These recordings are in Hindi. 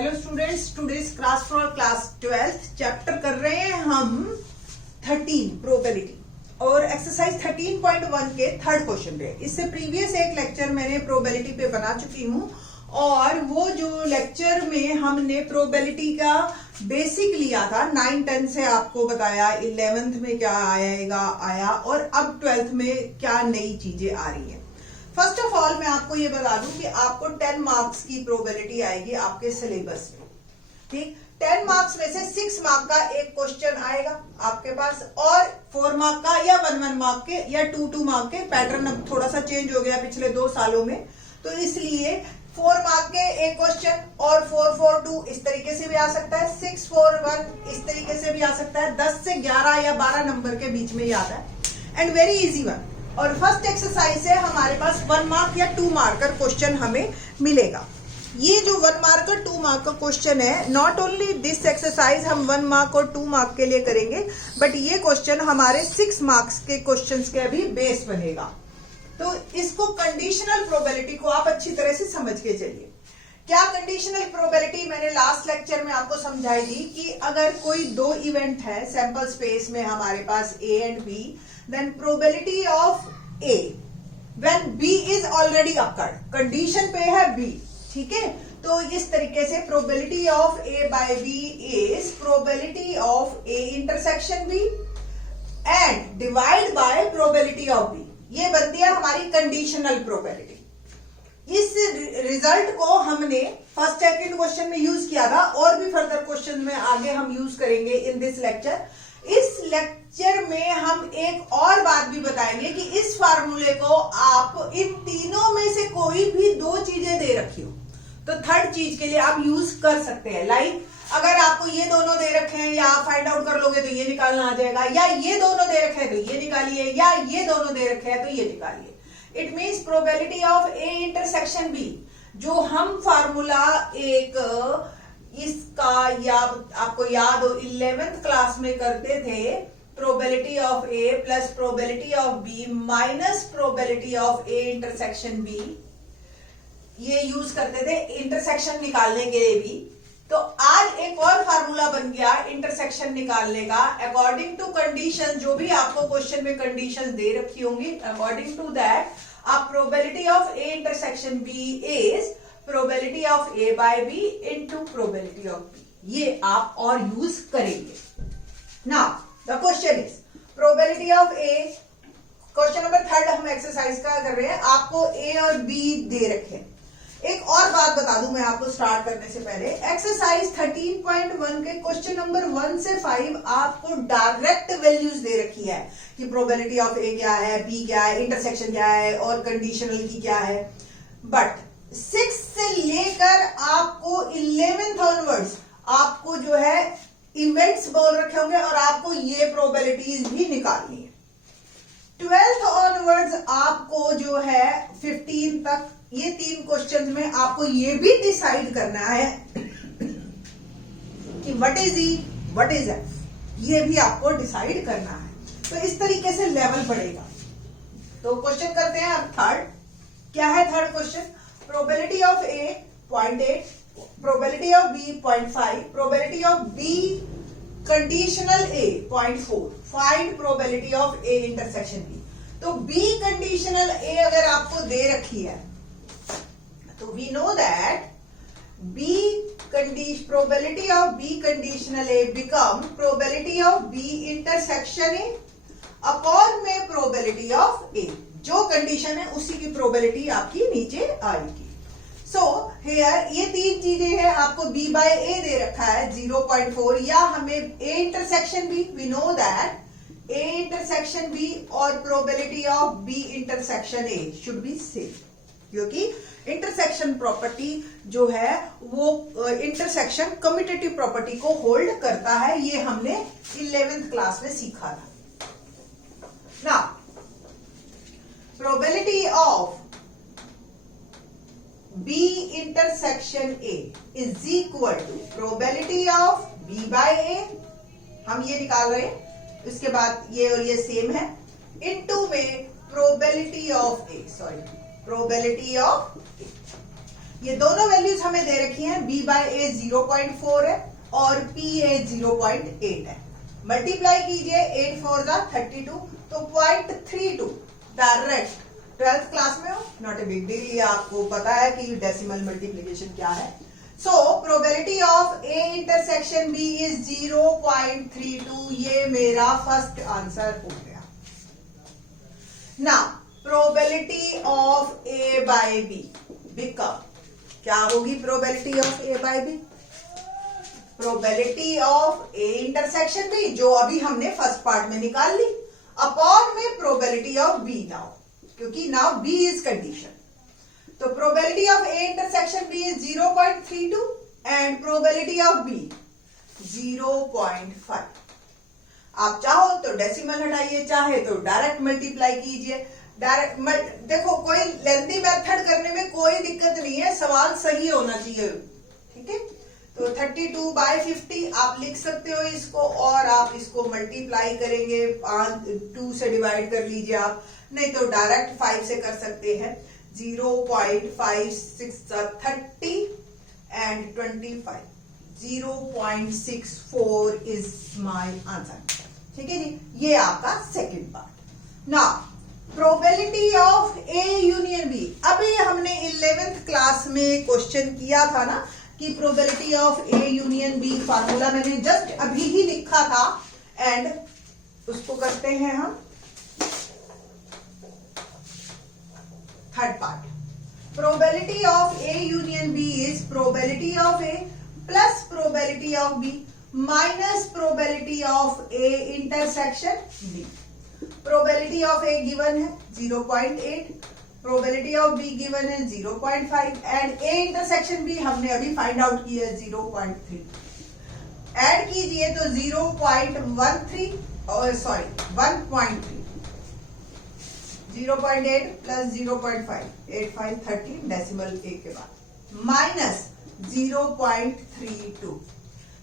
Hello students, today's class for class 12th chapter कर रहे हैं हम 13 प्रोबेबिलिटी और एक्सरसाइज 13.1 के थर्ड क्वेश्चन पे। इससे प्रीवियस एक लेक्चर मैंने प्रोबेबिलिटी पे बना चुकी हूँ और वो जो लेक्चर में हमने प्रोबेबिलिटी का बेसिक लिया था 9-10 से आपको बताया 11th में क्या आया और अब 12th में क्या नई चीजें आ रही है। फर्स्ट ऑफ ऑल मैं आपको ये बता दूं कि आपको 10 मार्क्स की प्रोबेबिलिटी आएगी आपके सिलेबस में। ठीक, 10 मार्क्स में से 6 मार्क का एक क्वेश्चन आएगा आपके पास और 4 मार्क का या 1 मार्क के या 2 मार्क के। पैटर्न अब थोड़ा सा चेंज हो गया पिछले 2 सालों में, तो इसलिए 4 मार्क के एक क्वेश्चन और 4-4-2 इस तरीके से भी आ सकता है, 6-4-1 इस तरीके से भी आ सकता है। 10 से 11 या 12 नंबर के बीच में ही आता है एंड वेरी इजी वन। और फर्स्ट एक्सरसाइज से हमारे पास 1 मार्क या 2 मार्कर क्वेश्चन हमें मिलेगा। ये जो 1 मार्कर 2 मार्क का क्वेश्चन है, नॉट ओनली दिस एक्सरसाइज हम 1 मार्क और 2 मार्क के लिए करेंगे, बट ये क्वेश्चन हमारे 6 मार्क्स के क्वेश्चंस के भी बेस बनेगा। तो इसको कंडीशनल प्रोबेबिलिटी को आप अच्छी तरह से समझ के चलिए। क्या कंडीशनल प्रोबेबिलिटी मैंने लास्ट लेक्चर में आपको समझाई थी कि अगर कोई 2 इवेंट है सैंपल स्पेस में हमारे पास A and B, then probability of A when B is already occurred, condition पे है B, ठीक है। तो इस तरीके से probability of A by B is probability of A intersection B and divide by probability of B, ये बनती है हमारी कंडीशनल प्रोबेबिलिटी। इस रिजल्ट को हमने फर्स्ट सेकंड क्वेश्चन में यूज किया था और भी फर्दर क्वेश्चन में आगे हम यूज करेंगे इन दिस लेक्चर। इस लेक्चर में हम एक और बात भी बताएंगे कि इस फार्मूले को आप इन तीनों में से कोई भी 2 चीजें दे रखी हो तो थर्ड चीज के लिए आप यूज कर सकते हैं। लाइक अगर आपको ये दोनों दे रखे हैं या आप फाइंड आउट कर लोगे तो ये निकालना आ जाएगा, या ये दोनों दे रखे हैं तो ये निकालिए, या ये दोनों दे रखे हैं तो ये निकालिए। It means probability of A intersection B, जो हम फार्मूला एक इसका या आपको याद हो 11th क्लास में करते थे, probability of A plus probability of B minus probability of A intersection B, ये यूज करते थे इंटरसेक्शन निकालने के लिए भी। तो आज एक और फार्मूला बन गया इंटरसेक्शन निकालने का। अकॉर्डिंग टू कंडीशन, जो भी आपको क्वेश्चन में कंडीशन दे रखी होंगी, अकॉर्डिंग टू दैट आप probability of A intersection B is probability of A by B into probability of B, ये आप और यूज करेंगे। Now the question is probability of A, question number 3 हम एक्सरसाइज का कर रहे हैं। आपको ए और बी दे रखे हैं। एक और बात बता दूं मैं आपको स्टार्ट करने से पहले, एक्सरसाइज 13.1 के क्वेश्चन नंबर 1 से 5 आपको डायरेक्ट वैल्यूज दे रखी है कि प्रोबेबिलिटी ऑफ ए क्या है, बी क्या है, इंटरसेक्शन क्या है और कंडीशनल की क्या है। बट 6 से लेकर आपको 11th ऑनवर्ड्स आपको जो है इवेंट्स बोल रखे होंगे और आपको ये प्रोबेबिलिटीज भी निकालनी है। 12th ऑनवर्ड्स आपको जो है 15 तक ये 3 क्वेश्चंस में आपको ये भी डिसाइड करना है कि what is E, what is F, ये भी आपको डिसाइड करना है। तो इस तरीके से लेवल बढ़ेगा। तो क्वेश्चन करते हैं अब थर्ड। क्या है third question? Probability of A 0.8, probability of B 0.5, probability of B conditional A 0.4, find probability of A intersection B. तो बी कंडीशनल ए अगर आपको दे रखी है तो we know that B probability of B conditional A become probability of B intersection A upon में प्रोबेबिलिटी ऑफ ए। जो कंडीशन है उसी की प्रोबेबिलिटी आपकी नीचे आएगी। सो हियर ये 3 चीजें हैं। आपको बी बाय ए दे रखा है 0.4, या हमें A intersection B, we know that A intersection B और probability of B intersection A should B same, क्योंकि इंटरसेक्शन प्रॉपर्टी जो है वो इंटरसेक्शन कम्यूटेटिव प्रॉपर्टी को होल्ड करता है। ये हमने 11th क्लास में सीखा था। Now probability of B intersection A is equal to probability of B by A, हम ये निकाल रहे हैं, इसके बाद ये और ये सेम है, इनटू में probability of A, sorry probability of A। ये दोनों वैल्यूज हमें दे रखी हैं, b बाय a 0.4 है और pa 0.8 है। मल्टीप्लाई कीजिए, 8 4 जा 32, तो 0.32 डायरेक्ट। 12th क्लास में हो, नॉट ए बिग डील, ये आपको पता है कि डेसिमल मल्टीप्लीकेशन क्या है। So probability of a intersection b is 0.32, ये मेरा फर्स्ट आंसर हो गया। Now probability of a by b become, क्या होगी probability of a by b? Probability of a intersection b, जो अभी हमने फर्स्ट पार्ट में निकाल ली, अपॉन में प्रोबेबिलिटी ऑफ b नाउ, क्योंकि नाउ b इज कंडीशन। तो probability of a intersection b is 0.32 and probability of b 0.5। आप चाहो तो डेसिमल हटाइए, चाहे तो डायरेक्ट मल्टीप्लाई कीजिए। डायरेक्ट देखो, कोई लेंथी मेथड करने में कोई दिक्कत नहीं है, सवाल सही होना चाहिए, ठीक है। तो 32 बाय 50 आप लिख सकते हो इसको, और आप इसको मल्टीप्लाई करेंगे, 2 से डिवाइड कर लीजिए आप, नहीं तो डायरेक्ट 5 से कर सकते हैं। 0.56 30 एंड 25, 0.64 इज माय आंसर, ठीक है जी। ये आपका second part. Now probability of A union B, अभी हमने 11th क्लास में क्वेश्चन किया था ना कि probability of A union B, formula मैंने जस्ट अभी ही लिखा था, एंड उसको करते हैं हम third part. Probability of A union B is probability of A plus probability of B minus probability of A intersection B. Probability of A given है 0.8, प्रोबेबिलिटी ऑफ बी गिवन है 0.5 एंड ए इंटरसेक्शन बी हमने अभी फाइंड आउट किया है 0.3। ऐड कीजिए तो 0.13 और 1.3, 0.8 प्लस 0.5, 85 30 डेसिमल एक के बाद, माइनस 0.32।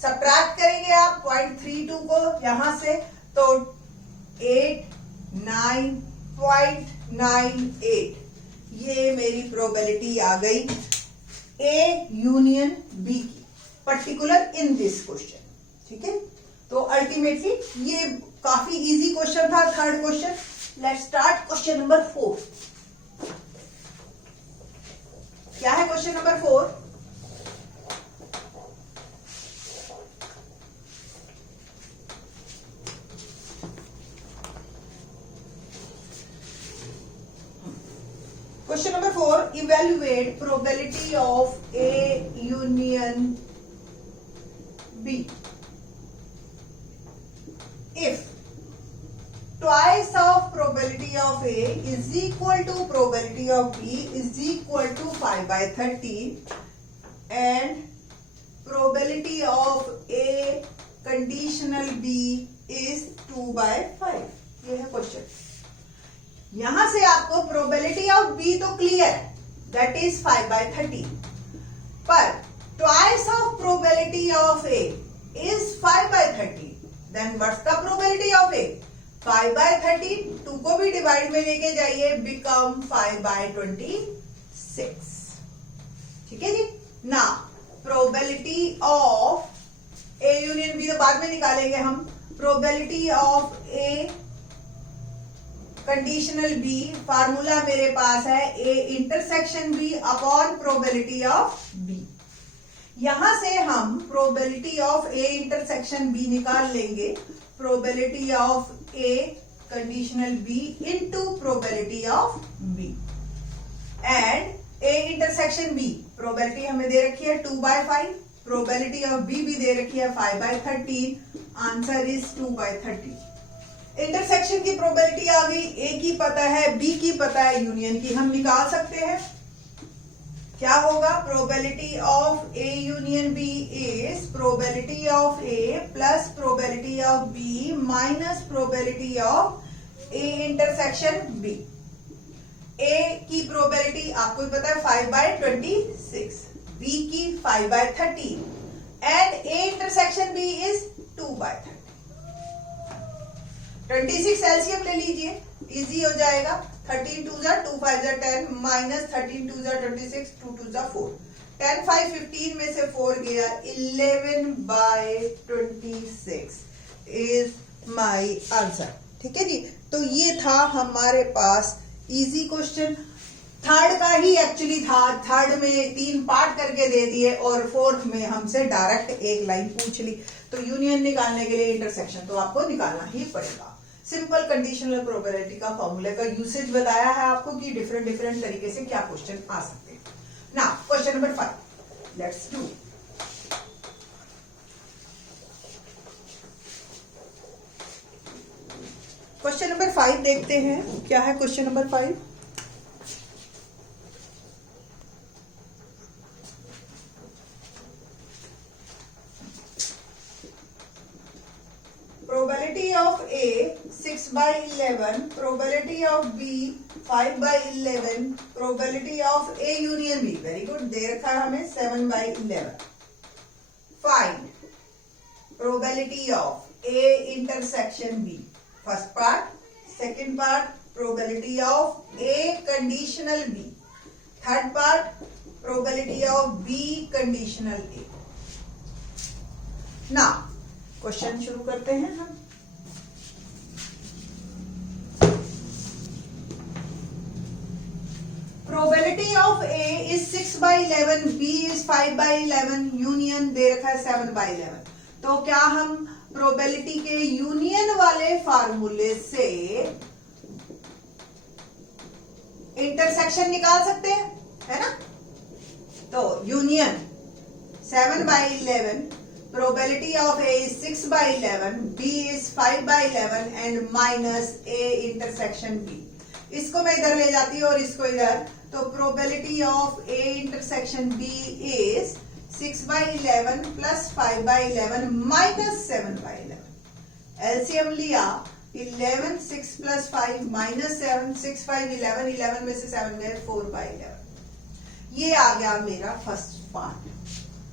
सब्ट्रैक्ट करेंगे आप 0.32 को यहां से, तो 89.98, ये मेरी प्रोबेबिलिटी आ गई ए यूनियन बी की, पर्टिकुलर इन दिस क्वेश्चन, ठीक है। तो अल्टीमेटली ये काफी इजी क्वेश्चन था, third question. Let's start question number 4। क्या है question number 4? Question number 4, evaluate probability of A union B. If twice of probability of A is equal to probability of B is equal to 5 by 13 and probability of A conditional B is 2 by 5. ये है क्वेश्चन। यहां से आपको प्रोबेबिलिटी ऑफ बी तो क्लियर है, दैट इज 5 by 13, पर twice of probability of A is 5 by 13, then what's the probability of A? 5 by 13, 2 को भी डिवाइड में लेके जाइए, बिकम 5 by 26, ठीक है जी। ना probability of A union B तो बाद में निकालेंगे हम, probability of A conditional B, formula मेरे पास है A intersection B upon probability of B. यहां से हम probability of A intersection B निकाल लेंगे, probability of A conditional B into probability of B, and A intersection B probability हमें दे रखी है 2 by 5, प्रोबेबिलिटी ऑफ बी भी दे रखी है 5 by 13, answer is 2 by 30। Intersection की प्रोबेबिलिटी आ गई, ए की पता है, बी की पता है, यूनियन की हम निकाल सकते हैं। क्या होगा? Probability of A union B is probability of A plus probability of B minus probability of A intersection B. A की प्रोबेबिलिटी आपको भी पता है 5 by 26, बी की 5 by 13 and A intersection B is 2 by 30। 26 LCM ले लीजिए, इजी हो जाएगा। 13 2 जा 2 5 जा 10 माइनस 13 2 जा 26 2 2 जा 4 10 5 15 में से 4 गया 11/26 इज माय आंसर। ठीक है जी, तो ये था हमारे पास इजी क्वेश्चन। थर्ड का ही एक्चुअली था, थर्ड में 3 पार्ट करके दे दिए और फोर्थ में हमसे डायरेक्ट एक लाइन पूछ ली। तो यूनियन निकालने के लिए इंटरसेक्शन तो आपको निकालना ही पड़ेगा। सिंपल कंडीशनल प्रोबेबिलिटी का फॉर्मूले का यूसेज बताया है आपको कि डिफरेंट डिफरेंट तरीके से क्या क्वेश्चन आ सकते हैं। Now question number 5 let's do. Question number 5 देखते हैं क्या है। Question number 5, probability of A 6/11, probability of B 5/11, probability of A union B, very good, दे रखा है हमें 7/11। Find probability of A intersection B, first part. Second part probability of A conditional B, third part probability of B conditional A। Now question शुरू करते हैं हम। Probability of A is 6/11, B is 5/11, union दे रखा है 7/11। तो क्या हम प्रोबेबिलिटी के यूनियन वाले फार्मूले से इंटरसेक्शन निकाल सकते हैं, है ना? तो union 7/11, probability of A is 6/11, B is 5/11 and minus A intersection B। इसको मैं इधर ले जाती हूँ और इसको इधर, तो probability of A intersection B is 6/11 plus 5/11 minus 7/11। LCM लिया 11 6 plus 5 minus 7 6 5 11, 11 में से 7 गए 4/11। ये आ गया मेरा first part.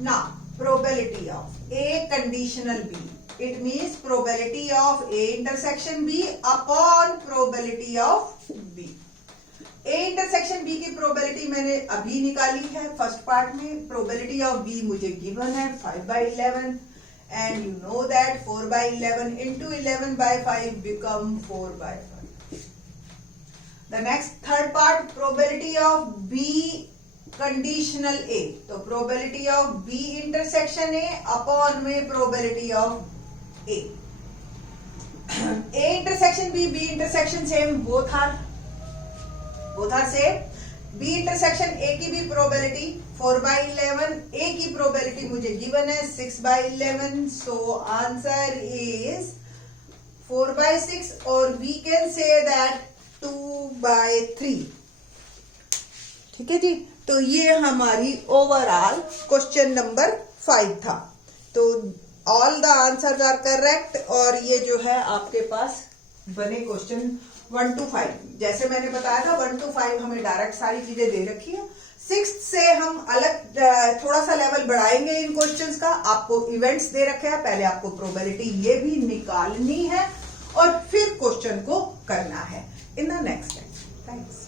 Now probability of A conditional B, it means probability of A intersection B upon probability of B। A intersection B की probability मैंने अभी निकाली है फर्स्ट पार्ट में। probability of B मुझे given है 5/11 and you know that 4/11 into 11/5 become 4/5। The next third part probability of B conditional A, तो probability of B intersection A upon में probability of A. A intersection B, B intersection same, both are same. B intersection A की भी प्रोबेबिलिटी 4/11, ए की प्रोबेबिलिटी मुझे गिवन है 6/11, सो आंसर इज 4/6 और वी कैन से दैट 2/3। ठीक है जी, तो ये हमारी ओवरऑल क्वेश्चन नंबर 5 था। तो all the answers are correct और ये जो है आपके पास बने क्वेश्चन 1 to 5। जैसे मैंने बताया था 1 to 5 हमें डायरेक्ट सारी चीजें दे रखी है। 6th से हम अलग थोड़ा सा लेवल बढ़ाएंगे इन क्वेश्चंस का। आपको इवेंट्स दे रखे हैं, पहले आपको प्रोबेबिलिटी ये भी निकालनी है और फिर क्वेश्चन को करना है in the next time. Thanks.